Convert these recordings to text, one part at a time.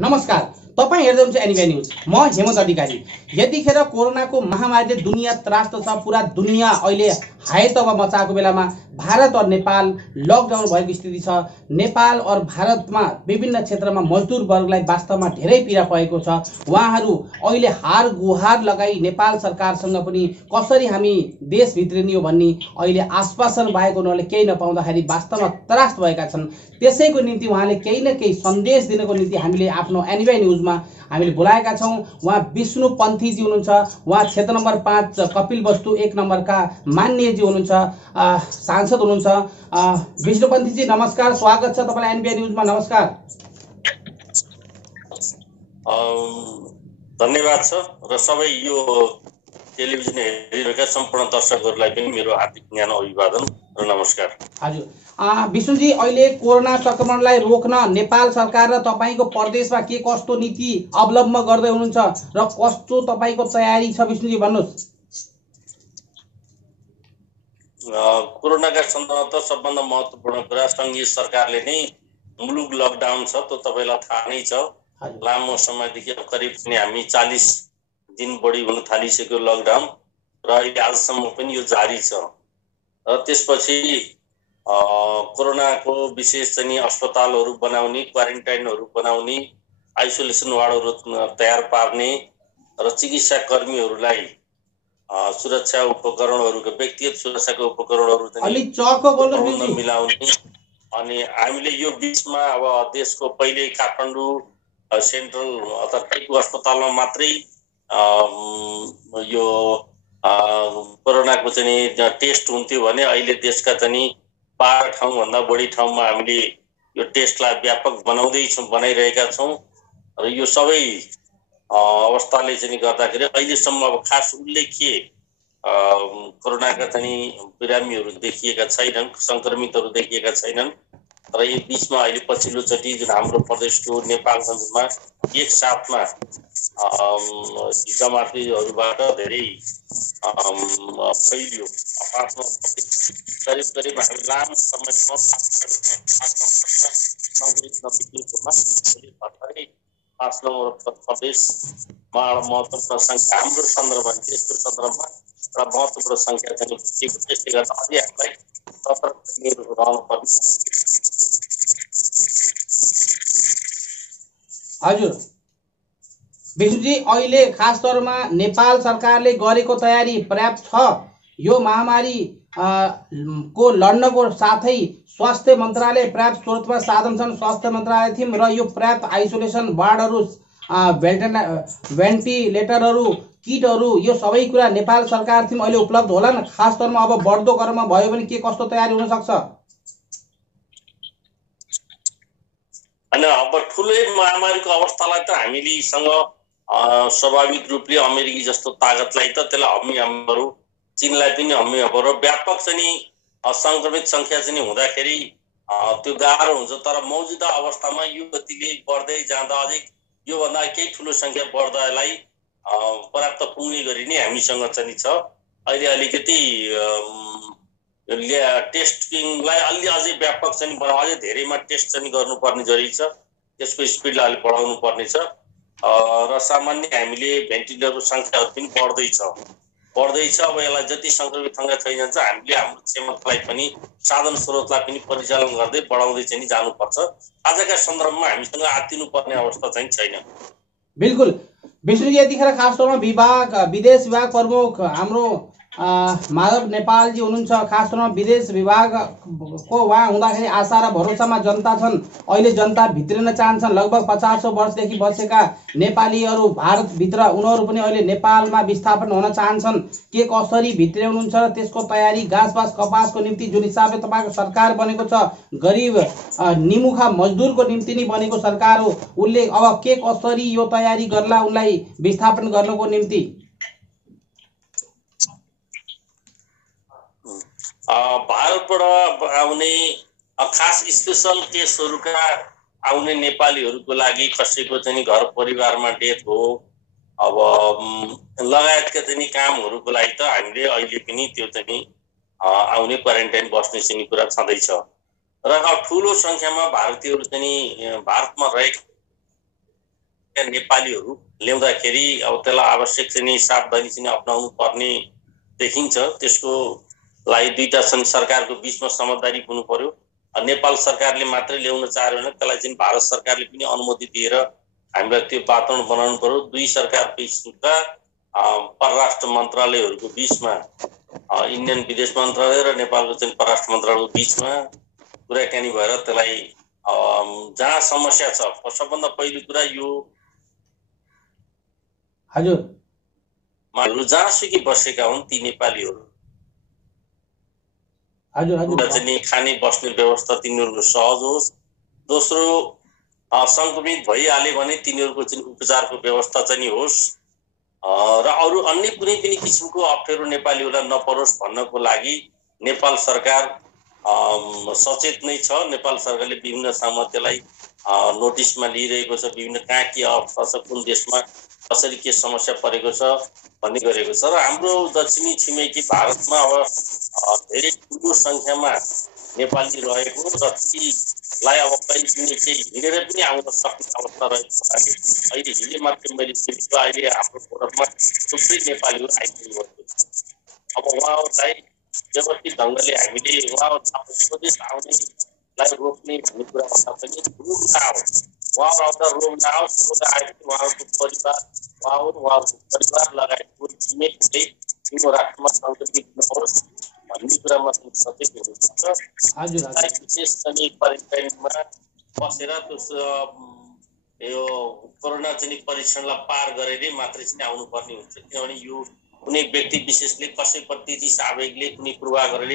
नमस्कार, तपाईं हेर्दै हुनुहुन्छ एनिमे न्यूज। म हेमन्त अधिकारी। यतिखेर कोरोनाको महामारीले दुनिया त्रस्त छ। पूरा दुनिया अहिले हायतमा मचाएको बेलामा भारत और नेपाल लकडाउन भएको स्थिति छ। नेपाल और भारतमा विभिन्न क्षेत्रमा मजदुर वर्गलाई वास्तवमा धेरै पीडा परेको छ। उहाँहरू अहिले हार गुहार लगाई नेपाल सरकारसँग पनि कसरी हामी देश भित्रिने हो भन्ने अहिले आश्वासन भएको उनीहरूले केही नपाउँदाखेरि वास्तवमा त्रास्त भएका छन्। त्यसैको निम्ति उहाँले केही न केही सन्देश दिनको निम्ति हामीले आफ्नो एनिमे न्यूजमा हामीले बोलाएका छौं। उहाँ विष्णु पन्थीजी हुनुहुन्छ। उहाँ क्षेत्र नम्बर 5 कपिल वस्तु 1 नम्बरका मान्यजी हुनुहुन्छ, सांसद हुनुहुन्छ। विष्णु पन्थीजी नमस्कार, स्वागत छ तपाईलाई एनिमे न्यूजमा। नमस्कार। धन्यवाद छ र सबै यो टेलिभिजन हेरिरहेका सम्पूर्ण दर्शकहरूलाई पनि मेरो हार्दिक न्यानो अभिवादन र नमस्कार। हजुर विष्णुजी, अहिले कोरोना संक्रमणलाई रोक्न नेपाल सरकार र तपाईको प्रदेशमा के कस्तो नीति अवलम्बन गर्दै हुनुहुन्छ र कस्तो तपाईको तयारी छ विष्णुजी, भन्नुहोस्। कोरोनाका सन्दर्भमा त सबभन्दा महत्त्वपूर्ण कुरा संघीय सरकारले नै मुलुक लकडाउन छ, त्यो तपाईलाई थाहा नै छ। लामो समयदेखि करिब हामी 40 दिन बढी हुन थालिसक्यो लकडाउन र अहिले आजसम्म पनि यो जारी छ। र त्यसपछि कोरोनाको विशेष चाहिँ अस्पतालहरू बनाउने, क्वारेन्टाइनहरू बनाउने, आइसोलेसन वार्डहरू तयार पार्ने र चिकित्सा कर्मीहरूलाई सुरक्षा उपकरणहरूको, व्यक्तिगत सुरक्षाको उपकरणहरू चाहिँ मिलाउने। अनि हामीले यो बीचमा अब देशको पहिले काठमाडौँ सेन्ट्रल अथवा टाइपको अस्पतालमा मात्रै यो कोरोनाको चाहिँ टेस्ट हुन्थ्यो भने अहिले देशका चाहिँ 12 ठाउँभन्दा बढी ठाउँमा हामीले यो टेस्टलाई व्यापक बनाइरहेका छौँ। र यो सबै अवस्थाले चाहिँ गर्दाखेरि अहिलेसम्म अब खास उल्लेख्य कोरोनाका चाहिँ बिरामीहरू देखिएका छैनन्, संक्रमितहरू देखिएका छैनन्। र यो बीचमा अहिले पछिल्लोचोटि जुन हाम्रो प्रदेशको नेपालगञ्जमा एक साथमा जमातीयहरूबाट धेरै फैलियो। करिब हामी लामो समयसम्म सङ्कलित नदेखिएकोमा भर्खरै 5 नम्बर प्रदेशमा महत्त्वपूर्ण सङ्ख्या हाम्रो सन्दर्भमा, देशको सन्दर्भमा एउटा महत्त्वपूर्ण सङ्ख्या चाहिँ देखिएको। त्यसले गर्दा अझै हामीलाई सतर्क रहनु पर्ने। हजुर विष्णुजी, अहिले खास तौरमा नेपाल सरकारले गरेको तयारी पर्याप्त छ यो महामारी को लड्नको साथै स्वास्थ्य मन्त्रालय पर्याप्त स्रोतमा साधन छन्, स्वास्थ्य मन्त्रालय थिम र यो पर्याप्त आइसोलेसन वार्डहरू, भेन्टिलेटरहरू, किटहरू, यो सबै कुरा नेपाल सरकार थिम अहिले उपलब्ध होलान्? खास तौरमा अब बढ्दो गरममा भयो भने के कस्तो तयारी हुन सक्छ? अनि अब ठुलै महामारीको अवस्थालाई त हामीसँग स्वाभाविक रूपले अमेरिकी जस्तो तागतलाई त त्यसलाई हामीहरू चीनलाई पनि हामीहरू व्यापक चाहिँ संक्रमित संख्या चाहिँ हुँदाखेरि त्यो गाह्रो हुन्छ। तर मौजुदा अवस्थामा यो गतिले बढ्दै जाँदा अझै योभन्दा केही ठुलो संख्या बढ्दालाई पर्याप्त पुग्ने गरी नै हामीसँग चाहिँ छ। अहिले अलिकति टेस्टिङलाई अझै व्यापक चाहिँ बनाउँ, अझै धेरैमा टेस्ट चाहिँ गर्नुपर्ने जरुरी छ। त्यसको स्पिडलाई अलिक बढाउनु पर्ने छ। र सामान्य हामीले भेन्टिलेटरको सङ्ख्याहरू पनि बढ्दैछ। अब यसलाई जति सङ्क्रमित सङ्ख्या छैन हामीले हाम्रो क्षमतालाई पनि, साधन स्रोतलाई पनि परिचालन गर्दै बढाउँदै चाहिँ जानुपर्छ। आजका सन्दर्भमा हामीसँग आत्तिनुपर्ने अवस्था चाहिँ छैन। बिल्कुल विष्णुजी, यतिखेर खास तौरमा विदेश विभाग प्रमुख हाम्रो माधव नेपालजी हुनुहुन्छ। खास तौरमा विदेश विभागको उहाँ हुँदाखेरि आशा र भरोसामा जनता छन्। अहिले जनता भित्रिन चाहन्छन्। लगभग 50 वर्षदेखि बसेका नेपालीहरू भारतभित्र, उनीहरू पनि अहिले नेपालमा विस्थापन हुन चाहन्छन्। के कसरी भित्र्याउनुहुन्छ र त्यसको तयारी, घाँसपास कपासको निम्ति जुन हिसाबले तपाईँको सरकार बनेको छ, गरिब निमुखा मजदुरको निम्ति नै बनेको सरकार हो, उसले अब के कसरी यो तयारी गर्ला उनलाई विस्थापन गर्नको निम्ति? भारतबाट आउने खास स्पेशल केसहरूका आउने नेपालीहरूको लागि कसैको चाहिँ घर परिवारमा डेथ हो अब लगायतका चाहिँ कामहरूको लागि त हामीले अहिले पनि त्यो चाहिँ आउने क्वारेन्टाइन बस्ने चाहिँ कुरा छँदैछ। र ठुलो संख्यामा भारतीयहरू चाहिँ भारतमा रहेका भएका नेपालीहरू ल्याउँदाखेरि अब त्यसलाई आवश्यक चाहिँ सावधानी चाहिँ अप्नाउनु पर्ने देखिन्छ। त्यसको लागि दुईटा सरकारको बीचमा समझदारी हुनु पर्यो। नेपाल सरकारले मात्रै ल्याउन चाह्यो भने त्यसलाई चाहिँ भारत सरकारले पनि अनुमति दिएर हामीलाई त्यो वातावरण बनाउनु पर्यो। दुई सरकार बीचका परराष्ट्र मन्त्रालयहरूको बीचमा इन्डियन विदेश मन्त्रालय र नेपालको चाहिँ परराष्ट्र मन्त्रालयको बीचमा कुराकानी भएर त्यसलाई जहाँ समस्या छ, सबभन्दा पहिलो कुरा यो हजुर जहाँसुकै बसेका हुन् ती नेपालीहरू चाहिँ खाने बस्ने व्यवस्था तिनीहरूको सहज होस्। दोस्रो, संक्रमित भइहाल्यो भने तिनीहरूको चाहिँ उपचारको व्यवस्था चाहिँ होस् र अरू अन्य कुनै पनि किसिमको अप्ठ्यारो नेपालीहरूलाई नपरोस् भन्नको लागि नेपाल सरकार सचेत नै छ। नेपाल सरकारले विभिन्न ठाउँमा त्यसलाई नोटिसमा लिइरहेको छ। विभिन्न कहाँ के अवस्था छ, कुन देशमा कसरी के समस्या परेको छ भन्ने गरेको छ। र हाम्रो दक्षिणी छिमेकी भारतमा अब धेरै ठुलो सङ्ख्यामा नेपाली रहेको र तीलाई अब कहिले केही हिँडेर पनि आउन सक्ने अवस्था रहेको हुनाले अहिले हिँडे मात्रै मैले देखेको अहिले हाम्रो बोर्डरमा थुप्रै नेपालीहरू आइपुग्नु भएको छ। अब उहाँहरूलाई व्यवस्थित ढङ्गले हामीले उहाँहरू स्वदेश आउनेलाई रोक्ने भन्ने कुरा भन्दा पनि रोग नआओस्, उहाँहरू आउँदा रोग नआओस्। रोग आएपछि उहाँहरूको परिवार उहाँहरूको परिवार लगायतको छिमेकीले यो राष्ट्रमा सङ्क्रमित नहोस् भन्ने कुरामा सचेत हुनुपर्छ। विशेष चाहिँ क्वारेन्टाइनमा बसेर यो कोरोना चाहिँ परीक्षणलाई पार गरेरै मात्रै चाहिँ आउनुपर्ने हुन्छ। किनभने यो कुनै व्यक्ति विशेषले कसैप्रति रिस आवेगले कुनै पूर्वाग्रह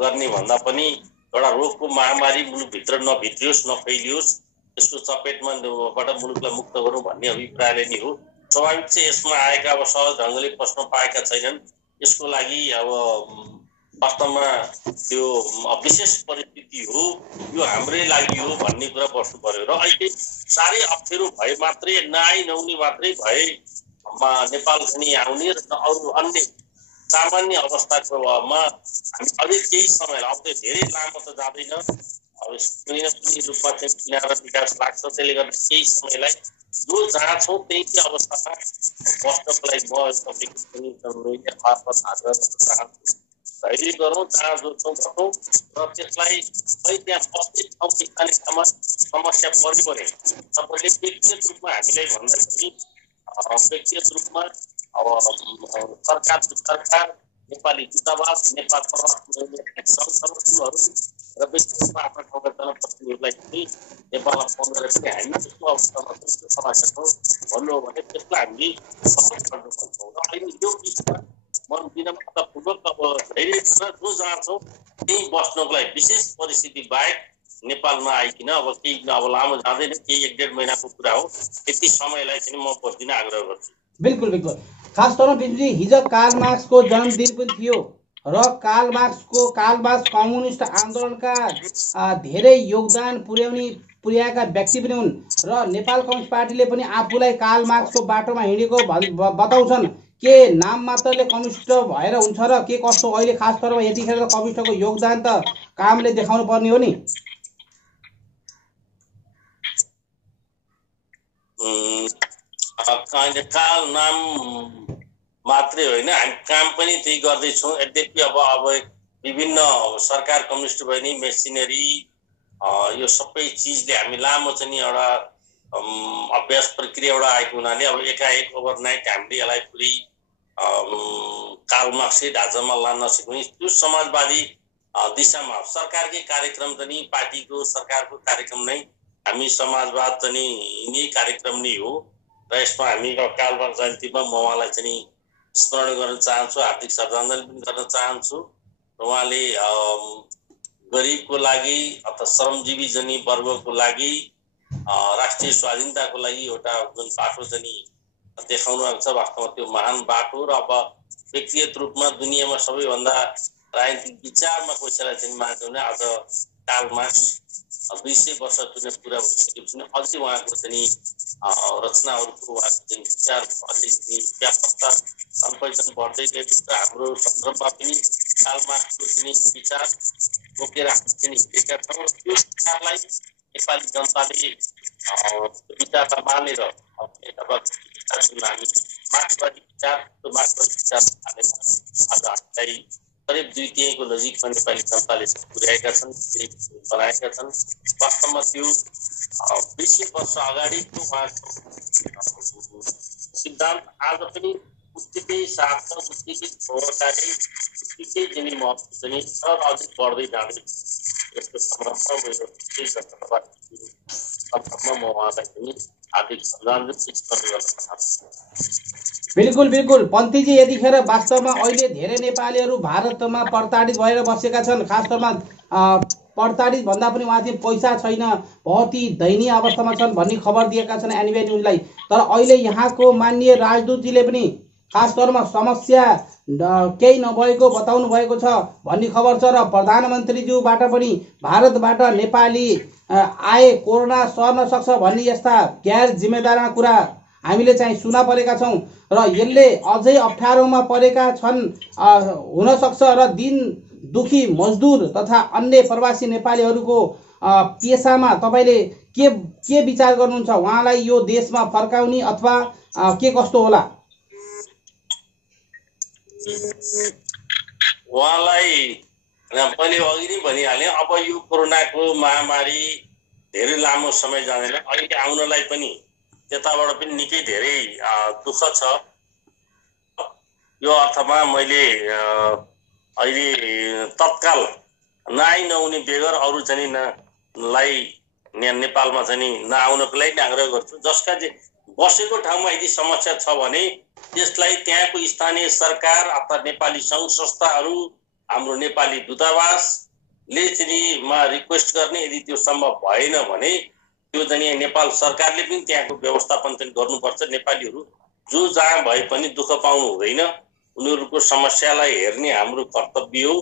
गर्ने भन्दा पनि एउटा रोगको महामारी मुलुकभित्र नभित्रियोस्, नफैलियोस्, त्यसको चपेटमाबाट मुलुकलाई मुक्त गरौँ भन्ने अभिप्रायले नै हो। स्वाभाविक चाहिँ यसमा आएका अब सहज ढङ्गले पस्न पाएका छैनन्। यसको लागि अब वास्तवमा त्यो विशेष परिस्थिति हो, यो हाम्रै लागि हो भन्ने कुरा बस्नु पर्यो। र अहिले साह्रै अप्ठ्यारो भए मात्रै नआउने मात्रै भए नेपाल पनि आउने र अरू अन्य सामान्य अवस्थाकोमा हामी अझै केही समय अब धेरै लामो त जाँदैन, अब कुनै न कुनै रूपमा चाहिँ किनारा विकास लाग्छ। त्यसले गर्दा केही समयलाई जो जहाँ छौँ त्यही अवस्थामा बस्नको लागि म तपाईँको मार्फत आग्रह गर्न चाहन्छु। धैर्य गरौँ, जहाँ जो छौँ बसौँ र त्यसलाई त्यहाँ बस्ने ठाउँ स्थानीय ठाउँमा समस्या पर्यो भने तपाईँले व्यक्तिगत रूपमा हामीलाई भन्दाखेरि व्यक्तिगत रूपमा अब सरकार, नेपाली दूतावास, नेपाल सङ्घ-संगठनहरू र व्यक्तिगतमा आफ्ना ठाउँका जनप्रतिनिधिहरूलाई पनि नेपालमा फोन गरेर पनि हामी त्यस्तो अवस्थामा त्यस्तो समस्या भन्नु हो भने त्यसलाई हामीले सहज गर्न सक्छौँ। र अहिले यो बिचमा म विनम्रतापूर्वक अब धैर्यसँग जो जहाँ छौँ त्यहीँ बस्नको लागि विशेष परिस्थिति बाहेक नेपालमा आइकिन अब केही अब लामो जाँदैन, केही 1-1.5 महिनाको कुरा हो, यति समयलाई चाहिँ म बस्दिन आग्रह गर्छु। बिल्कुल बिल्कुल। खास तौरमा बिजुली हिजो कार्ल मार्क्सको जन्मदिन पनि थियो र कार्ल मार्क्स कम्युनिस्ट आन्दोलनका धेरै योगदान पुर्याएका व्यक्ति पनि हुन् र नेपाल कम्युनिस्ट पार्टीले पनि आफूलाई कार्ल मार्क्सको बाटोमा हिँडेको बताउँछन्। के नाम मात्रले कम्युनिस्ट भएर हुन्छ र के कस्तो? अहिले खास तौरमा यतिखेर त कम्युनिस्टको योगदान त कामले देखाउनु पर्ने हो नि। काल नाम मात्रै होइन, हामी काम पनि त्यही गर्दैछौँ। यद्यपि अब विभिन्न सरकार कम्युनिस्ट भयो नि मेसिनरी यो सबै चिजले हामी लामो चाहिँ एउटा अभ्यास प्रक्रिया एउटा आएको हुनाले अब एकाएक ओभरनाइट हामीले यसलाई पुरै कार्ल मार्क्सकै ढाँचामा लान नसक्यौँ। त्यो समाजवादी दिशामा सरकारकै कार्यक्रम चाहिँ पार्टीको सरकारको कार्यक्रम नै हामी समाजवाद चाहिँ यिनै कार्यक्रम नै हो र यसमा हामी कार्ल मार्क्स जयन्तीमा म उहाँलाई चाहिँ स्मरण गर्न चाहन्छु, हार्दिक श्रद्धाञ्जली पनि गर्न चाहन्छु। र उहाँले गरिबको लागि अथवा श्रमजीवी जनी वर्गको लागि राष्ट्रिय स्वाधीनताको लागि एउटा जुन बाटो चाहिँ देखाउनु भएको छ वास्तवमा त्यो महान बाटो। र अब व्यक्तिगत रूपमा दुनियाँमा सबैभन्दा राजनीतिक विचारमा कसैलाई चाहिँ मान्छ भने आज कार्ल मार्क्स 200 वर्ष पुरा भइसकेपछि अझै उहाँको चाहिँ रचनाहरूको उहाँको चाहिँ विचार अझै व्यापकता सम्पैजन बढ्दै गएको छ। हाम्रो सन्दर्भमा पनि कार्ल मार्क्सको चाहिँ विचार बोकेर हामी चाहिँ हिँडेका छौँ। त्यो विचारलाई नेपाली जनताले विचारलाई मानेर हामी मार्क्सवादी विचारको मार्क्सवादी विचार हालेर आज हामीलाई करिब 2/3 नजिकमा नेपाली जनताले पुर्याएका छन्, बनाएका छन्। वास्तवमा त्यो 20 वर्ष अगाडिको उहाँको सिद्धान्त आज पनि उत्तिकै सार्थक, उत्तिकै प्रभावकारी, उत्तिकै चाहिँ महत्त्व चाहिँ छ र अझै बढ्दै जाँदैछ। यसको समर्थनमा म उहाँलाई पनि हार्दिक श्रद्धाञ्जली पेश गर्न चाहन्छु। बिल्कुल बिल्कुल पन्थीजी, यतिखेर वास्तवमा अहिले धेरै नेपालीहरू भारतमा प्रताडित भएर बसेका छन्। खास तौरमा प्रताडित भन्दा पनि उहाँ चाहिँ पैसा छैन, बहुत ही दयनीय अवस्थामा छन् भन्ने खबर दिएका छन् एनबी न्युजलाई। तर अहिले यहाँको माननीय राजदूतजीले पनि खास तौरमा समस्या केही नभएको बताउनु भएको छ भन्ने खबर छ र प्रधानमन्त्रीज्यूबाट पनि भारतबाट नेपाली आए कोरोना सर्न सक्छ भन्ने यस्ता गैर जिम्मेदार कुरा हामीले चाहिँ सुना परेका छौँ र यसले अझै अप्ठ्यारोमा परेका छन् हुन सक्छ र दिन दुखी मजदुर तथा अन्य प्रवासी नेपालीहरूको पेसामा तपाईँले के विचार गर्नुहुन्छ? उहाँलाई यो देशमा फर्काउने अथवा के कस्तो होला? उहाँलाई मैले अघि नै भनिहालेँ, अब यो कोरोनाको महामारी धेरै लामो समय जाँदैन। अहिले आउनलाई पनि त्यताबाट पनि निकै धेरै दुःख छ। यो अर्थमा मैले अहिले तत्काल नआइ नहुने बेगर अरू चाहिँ लाई नेपालमा चाहिँ नआउनको लागि आग्रह गर्छु। जसका बसेको ठाउँमा यदि समस्या छ भने त्यसलाई त्यहाँको स्थानीय सरकार अथवा नेपाली सङ्घ संस्थाहरू, हाम्रो नेपाली दूतावासले चाहिँ रिक्वेस्ट गर्ने। यदि त्यो सम्भव भएन भने त्यो चाहिँ नेपाल सरकारले पनि त्यहाँको व्यवस्थापन चाहिँ गर्नुपर्छ। नेपालीहरू जो जहाँ भए पनि दुःख पाउनु हुँदैन, उनीहरूको समस्यालाई हेर्ने हाम्रो कर्तव्य हो।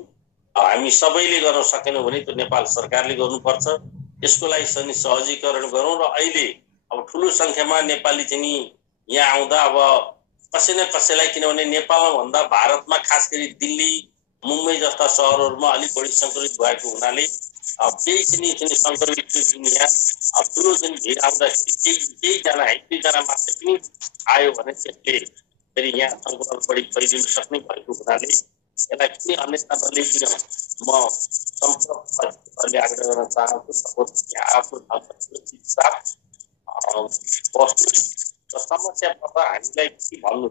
हामी सबैले गर्न सकेनौँ भने त्यो नेपाल सरकारले गर्नुपर्छ। यसको लागि सहजीकरण गरौँ र अहिले अब ठुलो सङ्ख्यामा नेपाली चाहिँ यहाँ आउँदा अब कसै न कसैलाई, किनभने नेपालमा भन्दा भारतमा खास गरी दिल्ली, मुम्बई जस्ता सहरहरूमा अलिक बढी सङ्क्रमित भएको हुनाले केही चाहिँ सङ्क्रमित यहाँ ठुलो चाहिँ भिड आउँदाखेरि केहीजना 1-2जना मात्रै पनि आयो भने त्यसले फेरि यहाँ सङ्क्रमण बढी फैलिन सक्ने भएको हुनाले यसलाई पनि अन्यथा नलिकन म सम्पर्कले आग्रह गर्न चाहन्छु। सपोज यहाँ आफ्नो ठाउँमा सुरक्षित साथ बस्नु र समस्या पर्दा हामीलाई के भन्नु,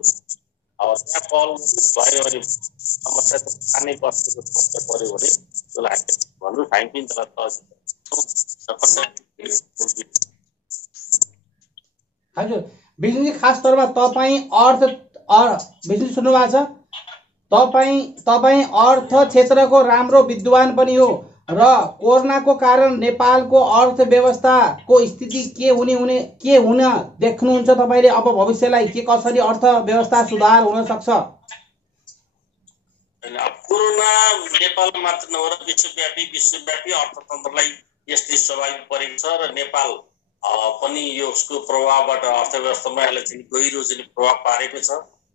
अब त्यहाँ कल भयो भने समस्या त सानै बस्नुको समस्या पऱ्यो भने त्यसलाई भन्नु हामी पनि हजुर विष्णुजी, खास तौरमा तपाईँ विष्णु सुन्नु भएको छ? तपाईँ अर्थ क्षेत्रको राम्रो विद्वान पनि हो र कोरोनाको कारण नेपालको अर्थव्यवस्थाको स्थिति के हुन देख्नुहुन्छ तपाईँले? अब भविष्यलाई के कसरी अर्थव्यवस्था सुधार हुन सक्छ? कोरोना नेपाल मात्र नभएर विश्वव्यापी अर्थतन्त्रलाई यसले स्वाभाविक परेको छ र नेपाल पनि यसको प्रभावबाट अर्थव्यवस्थामा यसलाई चाहिँ गहिरो चाहिँ प्रभाव पारेको छ।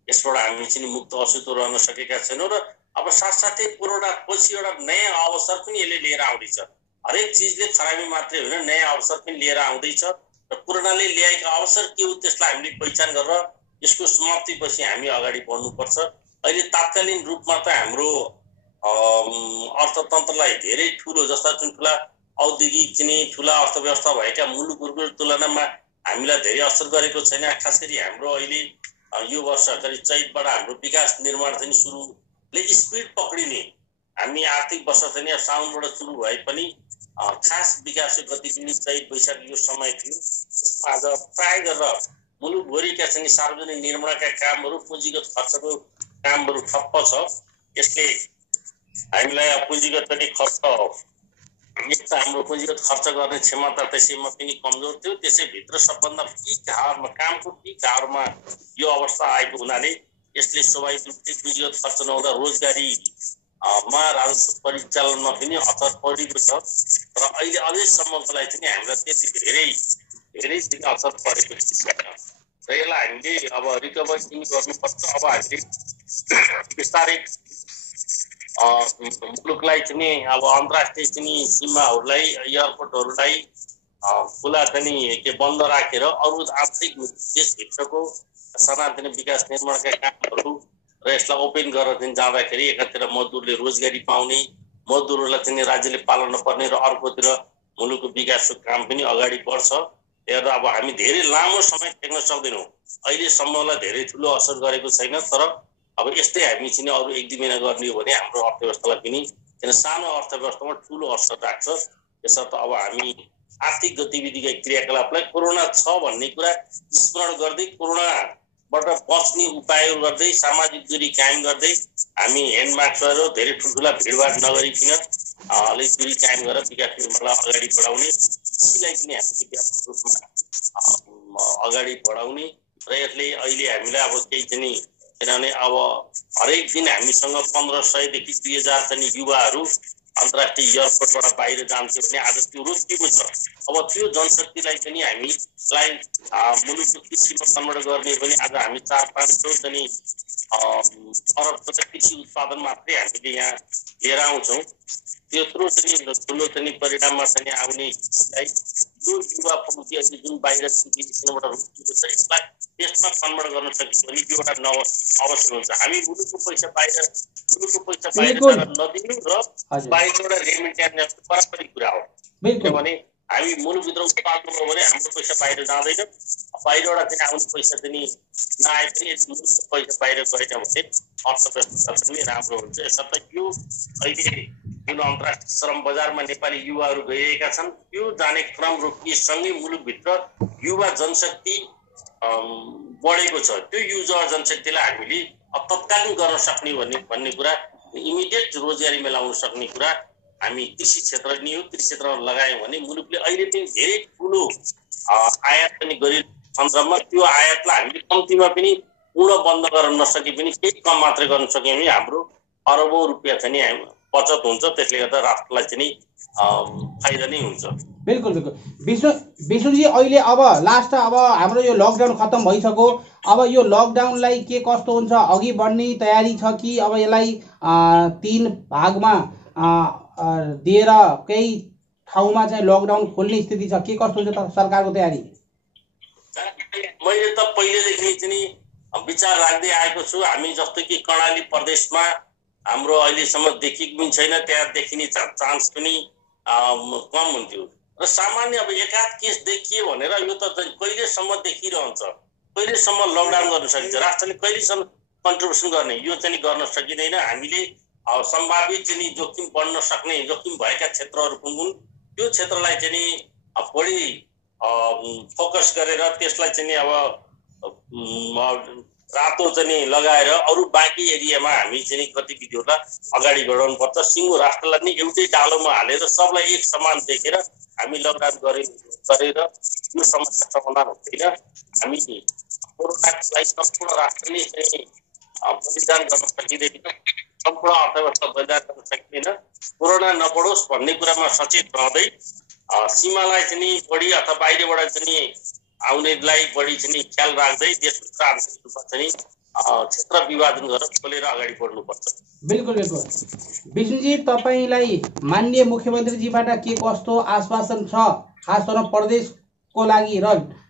यसबाट हामी चाहिँ मुक्त अछुतो रहन सकेका छैनौँ र अब साथसाथै कोरोना पछि एउटा नयाँ अवसर पनि यसले लिएर आउँदैछ। हरेक चिजले खराबी मात्रै होइन, नयाँ अवसर पनि लिएर आउँदैछ र कोरोनाले ल्याएका अवसर के हो त्यसलाई हामीले पहिचान गरेर यसको समाप्तिपछि हामी अगाडि बढ्नुपर्छ। अहिले तात्कालीन रूपमा त हाम्रो अर्थतन्त्रलाई धेरै ठुलो जस्ता ठुला औद्योगिक चाहिँ ठुला अर्थव्यवस्था भएका मुलुकहरूको तुलनामा हामीलाई धेरै असर गरेको छैन। खास गरी हाम्रो अहिले यो वर्ष करिब चैतबाट हाम्रो विकास निर्माण चाहिँ सुरुले स्पिड पक्रिने, हामी आर्थिक वर्ष चाहिँ साउनबाट सुरु भए पनि खास विकासको गति पनि चैत वैशाख यो समय थियो। आज प्राय गरेर मुलुकभरिका चाहिँ सार्वजनिक निर्माणका कामहरू, पुँजीगत खर्चको कामहरू ठप्प छ। यसले हामीलाई पुँजीगत पनि खर्च, एक त हाम्रो पुँजीगत खर्च गर्ने क्षमता त्यसैमा पनि कमजोर थियो। त्यसैभित्र सबभन्दा पिक हारमा, कामको पिक हारमा यो अवस्था आएको हुनाले यसले स्वाभाविक रूपले पुँजीगत खर्च नहुँदा रोजगारीमा राजस्व परिचालनमा पनि असर परेको छ र अहिले अझैसम्मको लागि चाहिँ हामीलाई त्यति धेरै असर परेको छैन र यसलाई हामीले अब रिकभरी पनि गर्नुपर्छ। अब हामीले बिस्तारै मुलुकलाई चाहिँ अब अन्तर्राष्ट्रिय चाहिँ सीमाहरूलाई, एयरपोर्टहरूलाई खुला चाहिँ के बन्द राखेर अरू आर्थिक देशभित्रको सनातनी विकास निर्माणका कामहरू र यसलाई ओपन गरेर चाहिँ जाँदाखेरि एकातिर मजदुरले रोजगारी पाउने, मजदुरहरूलाई चाहिँ राज्यले पालन पर्ने र अर्कोतिर मुलुकको विकासको काम पनि अगाडि बढ्छ। हेरेर अब हामी धेरै लामो समय टेक्न सक्दैनौँ, अहिलेसम्मलाई धेरै ठुलो असर गरेको छैन। तर अब यस्तै हामी चाहिँ अरू 1-2 महिना गर्ने हो भने हाम्रो अर्थव्यवस्थालाई पनि सानो अर्थव्यवस्थामा ठुलो असर राख्छ। यसर्थ अब हामी आर्थिक गतिविधिका क्रियाकलापलाई कोरोना छ भन्ने कुरा स्मरण गर्दै, कोरोनाबाट बच्ने उपायहरू गर्दै, सामाजिक दूरी कायम गर्दै हामी ह्यान्ड मास्क गरेर धेरै ठुल्ठुला भिडभाड नगरिकन अलिक दूरी कायम गरेर विकास निर्माणलाई अगाडि बढाउने, यसलाई पनि हामीले व्यापक रूपमा अगाडि बढाउने र यसले अहिले हामीलाई अब केही चाहिँ किनभने अब हरेक दिन हामीसँग 1500 देखि 2000 चाहिँ युवाहरू अन्तर्राष्ट्रिय एयरपोर्टबाट बाहिर जान्थ्यो भने आज त्यो रोकिएको छ। अब त्यो जनशक्तिलाई पनि हामीलाई मुलुकको कृषिमा कन्भर्ट गर्ने भने आज हामी 400-500 चाहिँ अरबको कृषि उत्पादन मात्रै हामीले यहाँ लिएर आउँछौँ। त्यत्रो चाहिँ ठुलो चाहिँ परिणाममा चाहिँ आउने यो युवा पौधी अहिले जुन बाहिर सिक्किमबाट रोकिएको छ यसलाई देशमा कन्भर्ट गर्न सक्यो भने यो एउटा अवसर हुन्छ। हामी मुलुकको पैसा बाहिर जान नदिनु र बाहिरबाट रेमिटेन्स पारस्परिक कुरा हो। किनभने हामी मुलुकभित्र उत्पादन हो भने हाम्रो पैसा बाहिर जाँदैन, बाहिरबाट चाहिँ आउने पैसा चाहिँ नआए पनि मुलुकको पैसा बाहिर गएन भने अर्थव्यवस्था पनि राम्रो हुन्छ। यसर्थ यो अहिले जुन अन्तर्राष्ट्रिय श्रम बजारमा नेपाली युवाहरू गइरहेका छन् त्यो जाने क्रम रोकिएसँगै मुलुकभित्र युवा जनशक्ति बढेको छ। त्यो युवा जनशक्तिलाई हामीले तत्कालीन गर्न सक्ने भन्ने कुरा, इमिडिएट रोजगारीमा लाउन सक्ने कुरा हामी कृषि क्षेत्र नै हो। कृषि क्षेत्रमा लगायौँ भने मुलुकले अहिले पनि धेरै ठुलो आयात पनि गरिरहेको सन्दर्भमा त्यो आयातलाई हामीले कम्तीमा पनि पूर्ण बन्द गर्न नसके पनि केही कम मात्रै गर्न सक्यौँ भने हाम्रो अरबौँ रुपियाँ चाहिँ बचत हुन्छ। त्यसले गर्दा राष्ट्रलाई चाहिँ फाइदा नै हुन्छ। बिल्कुल बिल्कुल। विष्णुजी अहिले अब लास्ट अब हाम्रो यो लकडाउन खत्तम भइसक्यो, अब यो लकडाउनलाई के कस्तो हुन्छ, अघि बढ्ने तयारी छ कि अब यसलाई 3 भागमा दिएर केही ठाउँमा चाहिँ लकडाउन खोल्ने स्थिति छ, के कस्तो हुन्छ सरकारको तयारी? मैले त पहिलेदेखि चाहिँ विचार राख्दै आएको छु। हामी जस्तो कि कर्णाली प्रदेशमा हाम्रो अहिलेसम्म देखिएको पनि छैन, त्यहाँ देखिने चान्स पनि कम हुन्थ्यो र सामान्य अब एकाध केस देखियो भनेर यो त कहिलेसम्म देखिरहन्छ, कहिलेसम्म लकडाउन गर्न सकिन्छ, राष्ट्रले कहिलेसम्म कन्ट्रिब्युसन गर्ने, यो चाहिँ गर्न सकिँदैन। हामीले सम्भावित चाहिँ जोखिम बढ्न सक्ने, जोखिम भएका क्षेत्रहरू कुन कुन, त्यो क्षेत्रलाई चाहिँ बढी फोकस गरेर त्यसलाई चाहिँ अब रातो चाहिँ लगाएर अरू बाँकी एरियामा हामी चाहिँ गतिविधिहरूलाई अगाडि बढाउनु पर्छ। सिङ्गो राष्ट्रलाई नै एउटै डालोमा हालेर सबलाई एक समान देखेर हामी लकडाउन गरेर यो समस्या समाधान हुँदैन। हामी कोरोनालाई सम्पूर्ण राष्ट्र नै चाहिँ बलिदान गर्न सकिँदैन, सम्पूर्ण अर्थव्यवस्था बलिदान गर्न सकिँदैन। कोरोना नबढोस् भन्ने कुरामा सचेत रहँदै सीमालाई चाहिँ बढी अथवा बाहिरबाट चाहिँ आउनेलाई बढी चाहिँ ख्याल राख्दै देशभित्र आन्तरिक रूपमा चाहिँ क्षेत्र विभाजन गरेर खोलेर अगाडि बढ्नुपर्छ। बिल्कुल बिल्कुल। विष्णुजी, तपाईँलाई माननीय मुख्यमन्त्रीजीबाट के कस्तो आश्वासन छ, खास गरेर प्रदेशको लागि र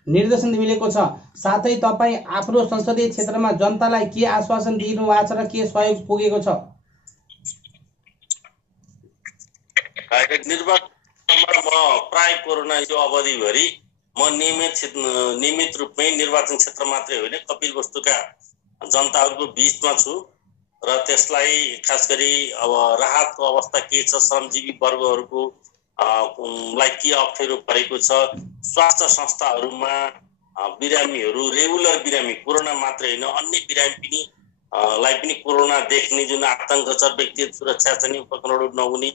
निर्देशन मिलेको छ, साथै तपाईँ आफ्नो संसदीय क्षेत्रमा जनतालाई के आश्वासन दिनु भएको छ र के सहयोग पुगेको छ? निर्वाचनमा म प्राय कोरोना यो अवधिभरि म नियमित रूपमै निर्वाचन क्षेत्र मात्रै होइन कपिल वस्तुका जनताहरूको बीचमा छु र त्यसलाई खास गरी अब राहतको अवस्था के छ, श्रमजीवी वर्गहरूको लाई के अप्ठ्यारो परेको छ, स्वास्थ्य संस्थाहरूमा बिरामीहरू, रेगुलर बिरामी, कोरोना मात्रै होइन अन्य बिरामी पनि लाई पनि कोरोना देख्ने जुन आतंक छ, व्यक्तिगत सुरक्षा चाहिँ उपकरणहरू नहुने,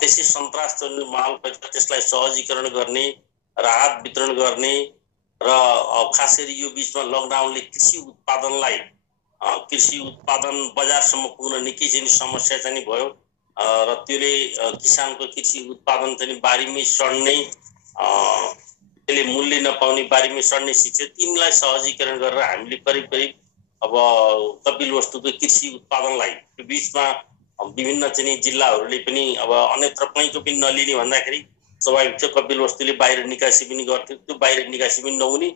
त्यसै सन्तास चल्ने माहौल त्यसलाई सहजीकरण गर्ने, राहत वितरण गर्ने र खास गरी यो बीचमा लकडाउनले कृषि उत्पादन बजारसम्म पुग्न निकै चाहिँ समस्या चाहिँ भयो र त्यसले किसानको कृषि उत्पादन चाहिँ बारीमै सड्ने, त्यसले मूल्य नपाउने, बारीमै सड्ने सिक्यो। तिनलाई सहजीकरण गरेर हामीले करिब अब कपिल वस्तुको कृषि उत्पादनलाई बीचमा विभिन्न चाहिँ जिल्लाहरूले पनि अब अन्यत्र कहीँको पनि नलिने भन्दाखेरि स्वाभाविक थियो। कपिलवस्तुले बाहिर निकासी पनि गर्थ्यो, त्यो बाहिर निकासी पनि नहुने,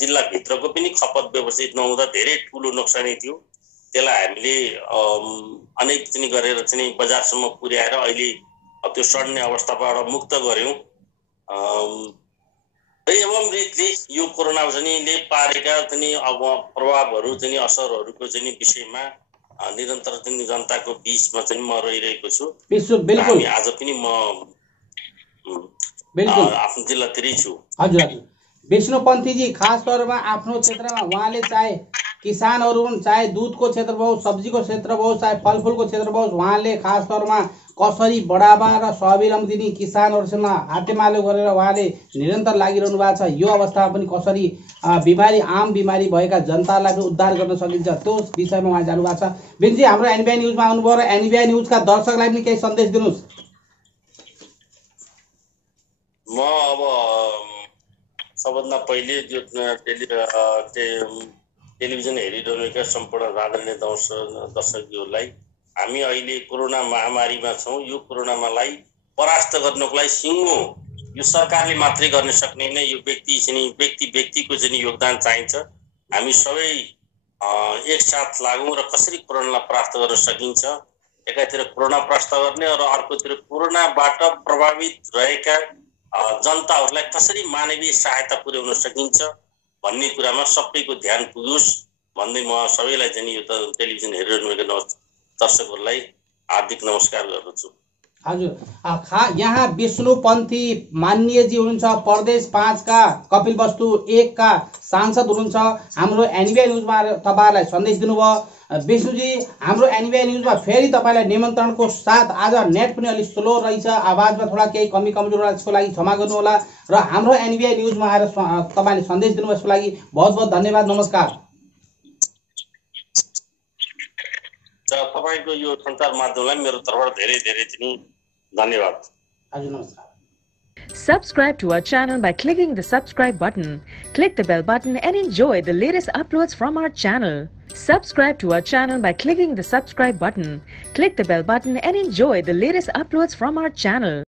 जिल्लाभित्रको पनि खपत व्यवस्थित नहुँदा धेरै ठुलो नोक्सानी थियो। त्यसलाई हामीले अनेक चाहिँ गरेर चाहिँ बजारसम्म पुर्याएर अहिले त्यो सड्ने अवस्थाबाट मुक्त गर्यौं। एवं रीतिले यो कोरोना चाहिँ पारेका चाहिँ अब प्रभावहरू चाहिँ असरहरूको चाहिँ विषयमा निरन्तर चाहिँ जनताको बीचमा चाहिँ म रहिरहेको छु। बिल्कुल आज पनि म आफ्नो जिल्लातिरै छु। हजुर हजुर विष्णुपन्थीजी, खास तौरमा आफ्नो क्षेत्रमा उहाँले चाहे किसानहरू हुन्, चाहे दूधको क्षेत्र होस्, सब्जीको क्षेत्र होस्, चाहे फलफुलको क्षेत्र होस्, उहाँले खास तौरमा कसरी बढावा र स्वावलम्बन दिने किसानहरूसँग हातेमालो गरेर उहाँले निरन्तर लागिरहनु भएको छ। यो अवस्थामा पनि कसरी आम बिमारी भएका जनतालाई पनि उद्धार गर्न सकिन्छ त्यो विषयमा उहाँ जानुभएको छ। बिनजी, हाम्रो एनबिआई न्युजमा आउनुभयो र एनबिआई न्युजका दर्शकलाई पनि केही सन्देश दिनुहोस्। म अब सबभन्दा पहिले यो टेलिभिजन हेरिरहेका सम्पूर्ण आदरणीय दर्शकहरूलाई हामी अहिले कोरोना महामारीमा छौँ। यो कोरोनालाई परास्त गर्नको लागि सिङ्गो यो सरकारले मात्रै गर्न सक्ने नै, यो व्यक्तिको चाहिँ योगदान चाहिन्छ। हामी सबै एकसाथ लागौँ र कसरी कोरोनालाई परास्त गर्न सकिन्छ। एकातिर कोरोना परास्त गर्ने र अर्कोतिर कोरोनाबाट प्रभावित रहेका जनताहरूलाई कसरी मानवीय सहायता पुर्याउन सकिन्छ भन्ने कुरामा सबैको ध्यान पुगोस् भन्दै म सबैलाई चाहिँ यो टेलिभिजन हेरिरहेका दर्शकहरूलाई हार्दिक नमस्कार गर्दछु। हजुर, यहाँ विष्णुपन्थी मान्यजी हुनुहुन्छ, प्रदेश 5 का कपिलवस्तु 1 का सांसद हुनुहुन्छ। हाम्रो एनबिआई न्युजमा तपाईँहरूलाई सन्देश दिनुभयो। विष्णुजी, हाम्रो एनबिआई न्युजमा फेरि तपाईँलाई निमन्त्रणको साथ, आज नेट पनि अलिक स्लो रहेछ, आवाजमा थोडा केही कमी कमजोर होला, त्यसको लागि क्षमा गर्नुहोला। र हाम्रो एनबिआई न्युजमा आएर तपाईँले सन्देश दिनुभयो, यसको लागि बहुत बहुत धन्यवाद। नमस्कार। तपाईको यो सञ्चार माध्यमलाई मेरो तर्फबाट धेरै धेरै धन्यवाद। हजुर, नमस्कार। Subscribe to our channel by clicking the subscribe button. Click the bell button and enjoy the latest uploads from our channel. Subscribe to our channel by clicking the subscribe button. Click the bell button and enjoy the latest uploads from our channel.